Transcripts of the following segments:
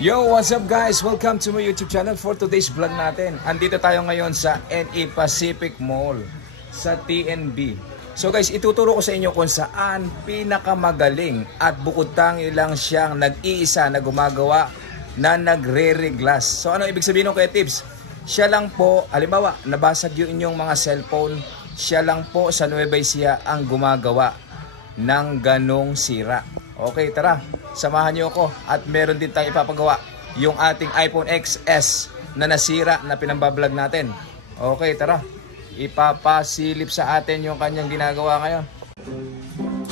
Yo, what's up guys? Welcome to my YouTube channel for today's vlog natin. Andito tayo ngayon sa NE Pacific Mall sa TNB. So guys, ituturo ko sa inyo kung saan pinakamagaling at bukod tangi lang siyang nag-iisa na gumagawa na nagre-reglass. So ano ibig sabihin ng Kuya Tips? Siya lang po, halimbawa, nabasag yung inyong mga cellphone, siya lang po sa Nueva Ecija ang gumagawa ng ganong sira. Okay, tara, samahan niyo ako at meron din tayong ipapagawa yung ating iPhone XS na nasira na pinambablog natin. Okay, tara, ipapasilip sa atin yung kanyang ginagawa ngayon.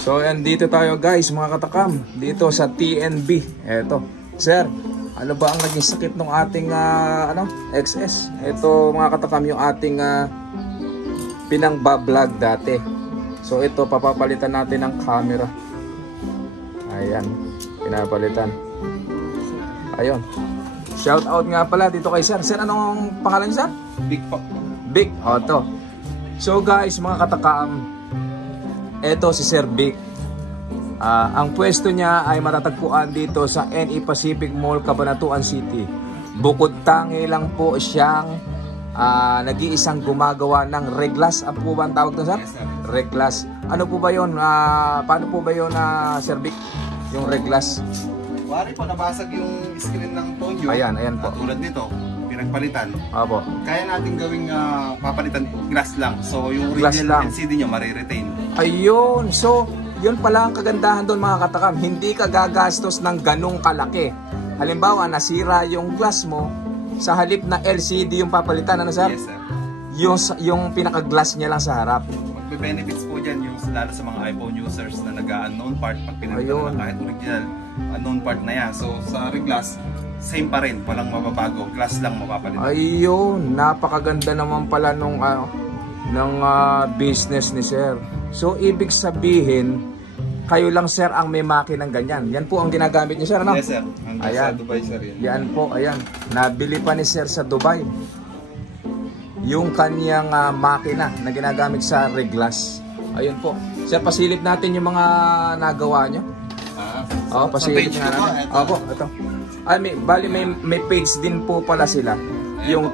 So, yan, dito tayo guys, mga katakam, dito sa TNB. Eto, sir, ano ba ang naging sakit ng ating XS? Ito mga katakam, yung ating pinambablog dati. So, ito, papapalitan natin ng camera. Ayan, pinapalitan. Ayun. Shout out nga pala dito kay Sir. Sir, anong pangalan niya, Sir? Big po. Big. O, to. So guys, mga katakam, eto si Sir Big. Ang pwesto niya ay matatagpuan dito sa NE Pacific Mall, Cabanatuan City. Bukod tangi lang po siyang nag-iisang gumagawa ng reglass. Ano po ba ang tawag doon, Sir? Yes, sir. Reglass. Ano po ba yun? Paano po ba yun, Sir Big? Yung reglass. Wari po, nabasag yung screen ng phone nyo. Ayan, ayan po. Tulad nito, pinagpalitan. Opo. Kaya natin gawing papalitan glass lang. So yung Glass original lang. LCD nyo mariretain. Ayun. So, yun pala ang kagandahan doon mga katakam. Hindi ka gagastos ng ganong kalaki. Halimbawa, nasira yung glass mo, sa halip na LCD yung papalitan. Ano, Sir? Yes, sir. Yung pinaka-glass niya lang sa harap. Magbe-benefits po dyan yung lalo sa mga iPhone users na nag-unknown part. Pag pinagpalitan na kahit original, unknown part na yan. So sa reglass, same pa rin. Walang mababago. Glass lang mapapalitan. Ayun. Napakaganda naman pala nung business ni Sir. So, ibig sabihin, kayo lang, Sir, ang may makinang ganyan. Yan po ang ginagamit niyo, Sir, ano? Yes, sir. Ayan. Sa Dubai, sir. Yan po, ayan. Nabili pa ni Sir sa Dubai yung kanyang makina na ginagamit sa reglass. Ayun po. Sir, pasilip natin yung mga nagawa nyo. Oo, pasilip nga natin. Opo, ito. Ay, bali may page din po pala sila. Ayan, yung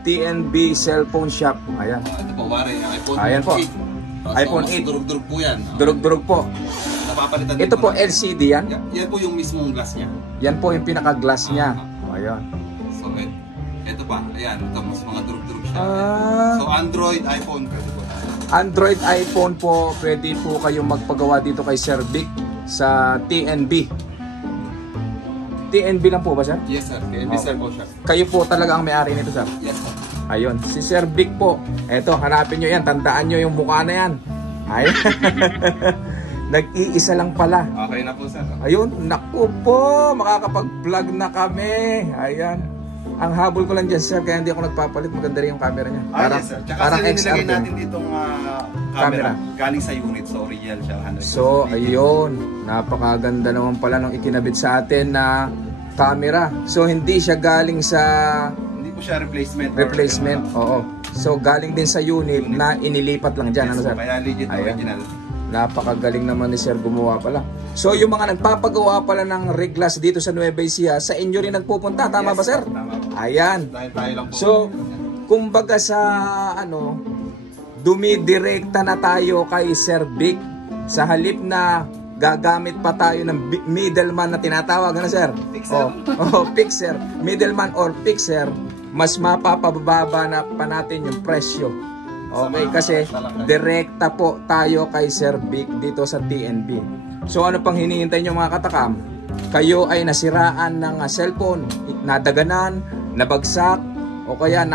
TNB Cellphone Shop. Ayan. Ito po, wari. iPhone Ayan po. 8. iPhone 8. Durug-durug po yan. Durug-durug po. Napapalitan Ito din po, LCD yan? Yan po yung mismong glass niya. Yan po yung pinaka-glass niya. Ayan. So, ito pa. Ayan. Ito, mas mga durug-durug siya. So, Android, iPhone, pwede po. Android, iPhone po, pwede po kayong magpagawa dito kay Sir Vic sa TNB. TNB lang po ba, Sir? Yes, sir. TNB, Okay. sir po siya. Kayo po talaga ang may-ari nito, Sir? Yes, sir. Ayun, si Sir Vic po. Eto, hanapin nyo yan. Tandaan nyo yung mukha na yan. Ay. Nag-iisa lang pala. Okay na po, sir. Ayun, naku po. Makakapag-vlog na kami. Ayan. Ang habol ko lang dyan, Sir, kaya hindi ako nagpapalit. Maganda rin yung camera niya. Yes, sir. Tsaka parang sir, nilagay XR natin ditong camera. Galing sa unit. So, original siya. So, ayun. Napakaganda naman pala nung ikinabit sa atin na camera. So, hindi siya galing sa Hindi po siya replacement. replacement. Oo. So, galing din sa unit na inilipat lang dyan. Yes, Ano, po. Sir? Kaya legit Ayan. original. Napakagaling naman ni Sir gumawa pala. So, yung mga nagpapagawa pala ng reglass dito sa Nueva Ecija, sa inyo rin nagpupunta. Tama ba, Sir? Tama po. Ayan. Dahil tayo lang po. So, kumbaga sa dumidirekta na tayo kay Sir Vic sa halip na gagamit pa tayo ng middleman na tinatawag, ano, Sir? Fixer. Fixer. Middleman or fixer, mas mapapababa na pa natin yung presyo. Okay, kasi direkta po tayo kay Sir Vic dito sa TNB. So, ano pang hinihintay nyo, mga katakam? Kayo ay nasiraan ng cellphone, nadaganan, nabagsak, o kaya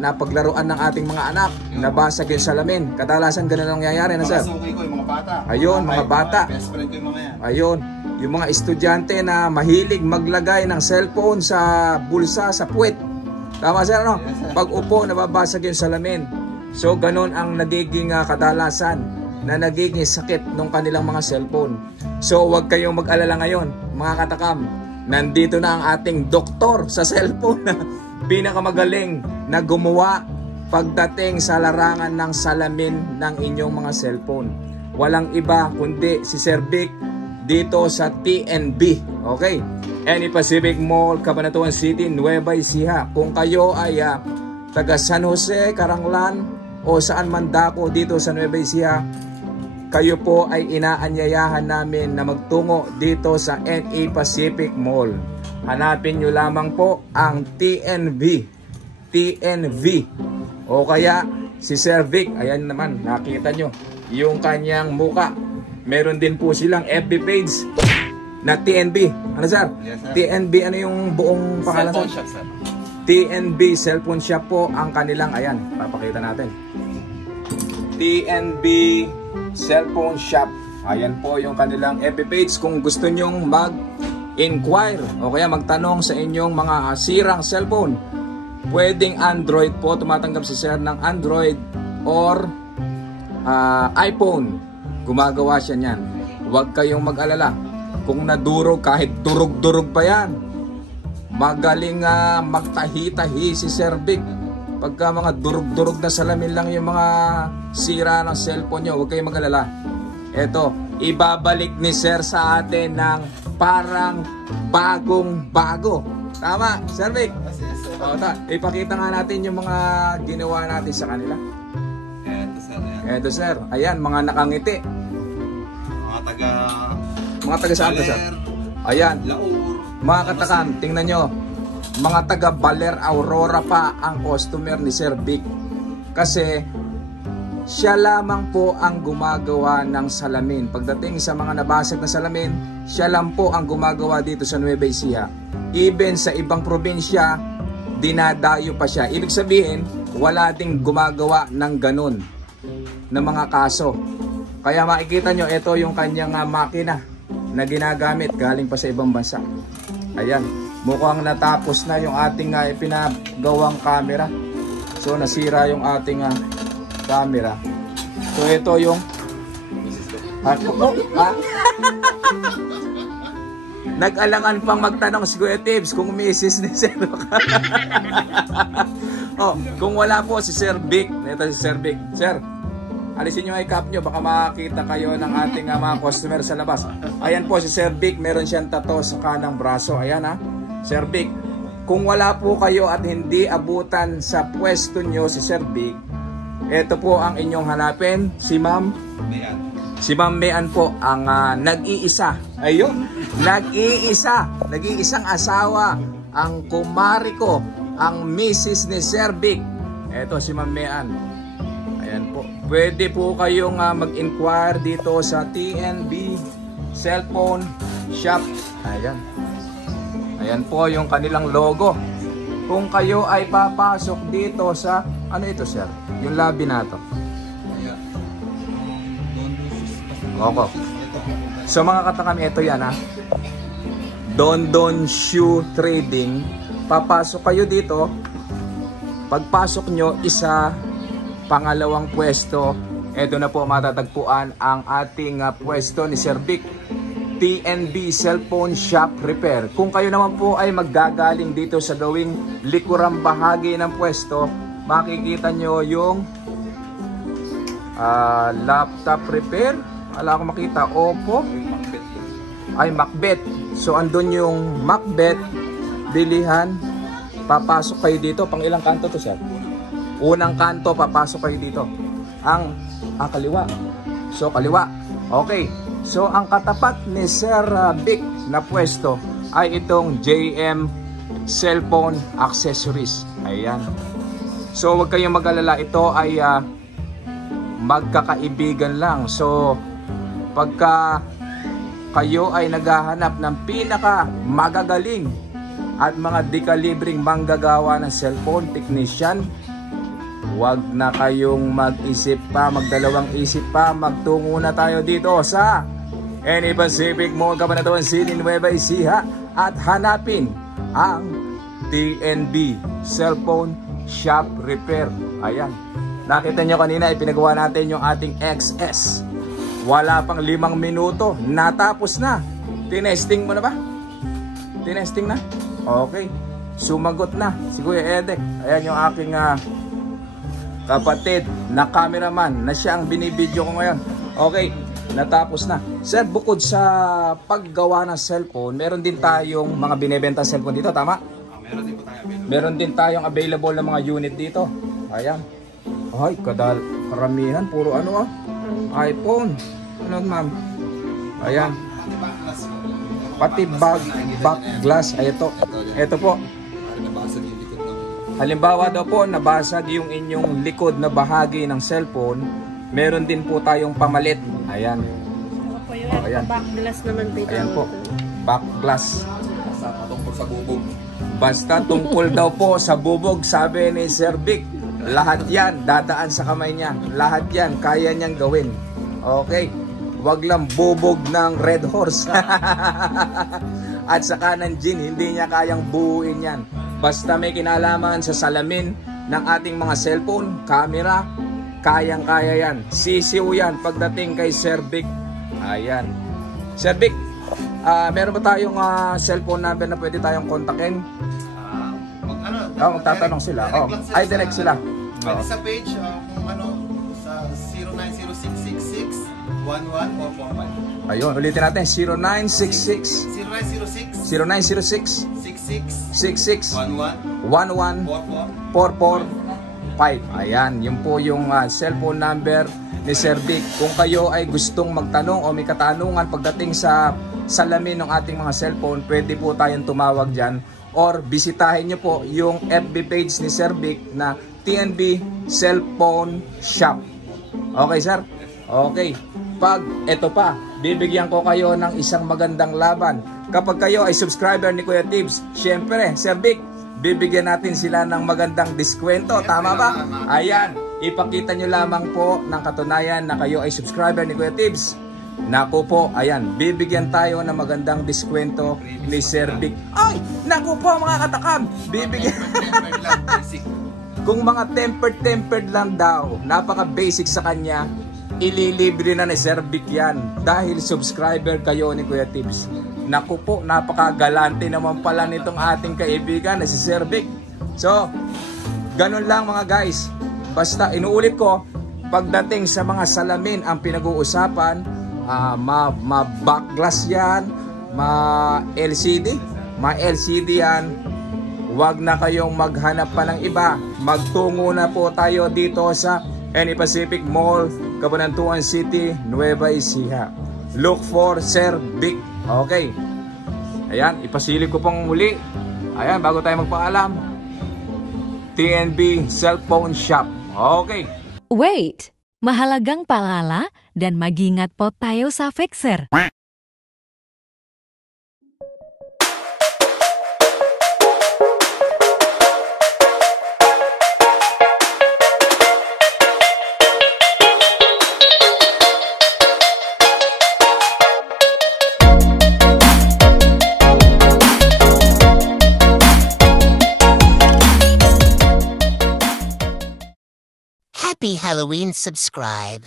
napaglaruan ng ating mga anak, nabasag yung salamin. Kadalasan ganun ang nangyayari, na, Sir? Mga suki ko, yung mga bata. Ayun, mga bata. Best friend ko yung mga yan. Ayun, yung mga estudyante na mahilig maglagay ng cellphone sa bulsa, sa puwet. Tama, Sir, no? Pag upo, nababasag yung salamin. So, ganun ang nagiging kadalasan na nagiging sakit ng kanilang mga cellphone. So, huwag kayong mag-alala ngayon, mga katakam. Nandito na ang ating doktor sa cellphone na pinakamagaling na gumawa pagdating sa larangan ng salamin ng inyong mga cellphone. Walang iba kundi si Sir Vic dito sa TNB. Okay? NE Pacific Mall, Cabanatuan City, Nueva Ecija. Kung kayo ay taga San Jose, Caranglan o saan man dako dito sa Nueva Ecija, kayo po ay inaanyayahan namin na magtungo dito sa NE Pacific Mall. Hanapin nyo lamang po ang TNB. O kaya si Sir Vic. Ayan naman, nakita nyo yung kanyang muka. Meron din po silang FB page na TNB. Ano sir? Yes, sir. TNB, ano yung buong pangalan? Cellphone shop, sir. TNB Cellphone Shop po ang kanilang, ayan, papakita natin. TNB Cellphone Shop. Ayan po yung kanilang FB page. Kung gusto nyong mag-inquire o kaya magtanong sa inyong mga sirang cellphone, pwedeng Android po, tumatanggap si sir ng Android or iPhone. Gumagawa siya niyan. Huwag kayong mag-alala. Kung nadurog, kahit durog-durog pa yan, magaling magtahi-tahi si Sir Vic. Pagka mga durog-durog na salamin lang yung mga sira ng cellphone nyo, huwag kayong mag-alala. Eto, ibabalik ni Sir sa atin ng parang bagong-bago. Tama, Sir Vic? Ipakita nga natin yung mga ginawa natin sa kanila. Eto sir, ayan, mga nakangiti. Mga taga saan to sir? Ayan, mga katakam, tingnan nyo. Mga taga Baler Aurora pa ang customer ni Sir Vic. Kasi siya lamang po ang gumagawa ng salamin. Pagdating sa mga nabasag na salamin, siya lang po ang gumagawa dito sa Nueva Ecija. Even sa ibang probinsya, dinadayo pa siya. Ibig sabihin, wala ding gumagawa ng ganun na mga kaso. Kaya makikita nyo, ito yung kanyang makina na ginagamit galing pa sa ibang bansa. Ayan, mukhang natapos na yung ating ipinagawang camera. So nasira yung ating camera. So ito yung nag-alangan pang magtanong si Kuya Tibbs kung misis ni Sir. Kung wala po si Sir Vic, ito si Sir Vic. Sir, alisin nyo ay cap nyo, baka makakita kayo ng ating mga customer sa labas. Ayan po si Sir Vic, meron siyang tattoo sa kanang braso. Ayan Sir Vic, kung wala po kayo at hindi abutan sa pwesto nyo si Sir Vic, ito po ang inyong hanapin, si Ma'am Mean. Si Ma'am Mean po ang nag-iisa. Ayun, nag-iisang asawa, ang kumari ko, ang misis ni Sir Vic. Ito si Ma'am Mean. Ayan po. Pwede po kayong mag-inquire dito sa TNB Cellphone Shop. Ayan. Ayan po yung kanilang logo. Kung kayo ay papasok dito sa, ano ito sir? Yung lobby na to. Okay. So mga katakam, ito yan Don Don Shoe Trading. Papasok kayo dito. Pagpasok nyo, pangalawang pwesto, eto na po matatagpuan ang ating pwesto ni Sir Vic, TNB Cellphone Shop Repair. Kung kayo naman po ay maggagaling dito sa gawing likurang bahagi ng pwesto, makikita nyo yung laptop repair. Wala akong makita. Oppo ay Macbeth. So andun yung Macbeth bilihan. Papasok kayo dito. Pang ilang kanto to sir? Unang kanto, papasok kayo dito. Ang kaliwa. So kaliwa. Okay. So ang katapat ni Sir Vic na pwesto ay itong JM Cellphone Accessories. Ayan. So huwag kayong mag-alala. Ito ay magkakaibigan lang. So pagka kayo ay naghahanap ng pinaka magagaling at mga dekalibring manggagawa ng cellphone technician, huwag na kayong mag-isip pa, magdalawang isip pa, magtungo na tayo dito sa NE Pacific Mall, Cabanatuan City, Nueva Ecija at hanapin ang TNB Cellphone Shop Repair. Ayan, nakita nyo kanina ipinagawa natin yung ating XS. Wala pang 5 minuto, natapos na. Tinesting mo na ba? Tinesting na? Okay, sumagot na si Kuya Edek. Ayan yung aking kapatid na cameraman na siya ang binibidyo ko ngayon. Okay, natapos na. Sir, bukod sa paggawa ng cellphone, meron din tayong mga binebenta cellphone dito, tama? Meron din po tayo available. Meron din tayong available na mga unit dito. Ayan. Ay, karamihan. Puro ano iPhone. Ano ma'am? Ayan. Pati back glass. Ay, ito. Ito po. Halimbawa daw po, nabasag yung inyong likod na bahagi ng cellphone, meron din po tayong pamalit. Ayan. Ayan. Back glass naman po ito. Ayan po. Back glass. Patungkol sa bubog. Basta tungkol daw po sa bubog, sabi ni Sir Vic, lahat yan dadaan sa kamay niya. Lahat yan kaya niyang gawin. Okay, wag lang bubog ng Red Horse at saka ng gin, hindi niya kayang buuin yan. Basta may kinalaman sa salamin ng ating mga cellphone, camera, kayang-kaya yan. Sisiw yan pagdating kay Sir Vic. Ayan. Sir Vic, meron ba tayong cellphone number na pwede tayong kontakin? Magtatanong sila. Ay, direct sila. Pwede sa page, kung ano, sa 090666-11445. Ayun, ulitin natin. 0966 0906 66 11 445. Ayan, yun po yung cellphone number ni Sir Vic. Kung kayo ay gustong magtanong o may katanungan pagdating sa salamin ng ating mga cellphone, pwede po tayong tumawag dyan or bisitahin nyo po yung FB page ni Sir Vic na TNB Cellphone Shop. Okay, sir? Okay. Pag ito pa, bibigyan ko kayo ng isang magandang laban. Kapag kayo ay subscriber ni Kuya Tibbs, syempre, Sir Vic, bibigyan natin sila ng magandang diskwento. Tama ba? Ayan. Ipakita nyo lamang po ng katunayan na kayo ay subscriber ni Kuya Tibbs. Naku po, ayan, bibigyan tayo ng magandang diskwento ni Sir Vic. Ay, naku po mga katakam, bibigyan. Kung mga tempered lang daw, napaka-basic sa kanya, ililibre na ni Sir Vic yan dahil subscriber kayo ni Kuya Tibbs. Naku po, napaka-galante naman pala nitong ating kaibigan na si Sir Vic. So, ganun lang mga guys. Basta inuulit ko, pagdating sa mga salamin ang pinag-uusapan, ma-back glass yan, ma-LCD yan. Huwag na kayong maghanap pa ng iba. Magtungo na po tayo dito sa NE Pacific Mall, Cabanatuan City, Nueva Ecija. Look for Sir Vic. Okay. Ayan, ipasilip ko pong muli. Ayan, bago tayo magpaalam. TNB Cellphone Shop. Okay. Wait! Mahalagang paalala dan mag-ingat po tayo sa fixer. Happy Halloween, subscribe.